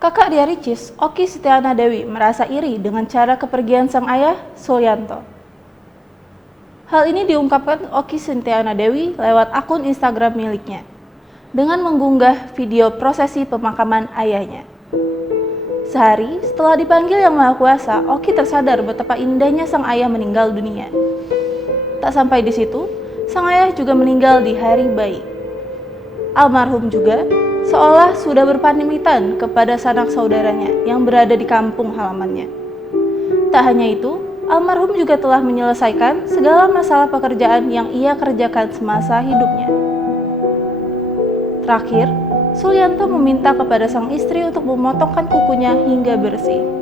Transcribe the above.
Kakak Ria Ricis, Oki Setiana Dewi, merasa iri dengan cara kepergian sang ayah, Sulyanto. Hal ini diungkapkan Oki Setiana Dewi lewat akun Instagram miliknya, dengan mengunggah video prosesi pemakaman ayahnya. Sehari setelah dipanggil Yang Maha Kuasa, Oki tersadar betapa indahnya sang ayah meninggal dunia. Tak sampai di situ, sang ayah juga meninggal di hari bayi. Almarhum juga seolah sudah berpamitan kepada sanak saudaranya yang berada di kampung halamannya. Tak hanya itu, almarhum juga telah menyelesaikan segala masalah pekerjaan yang ia kerjakan semasa hidupnya. Terakhir, Sulyanto meminta kepada sang istri untuk memotongkan kukunya hingga bersih.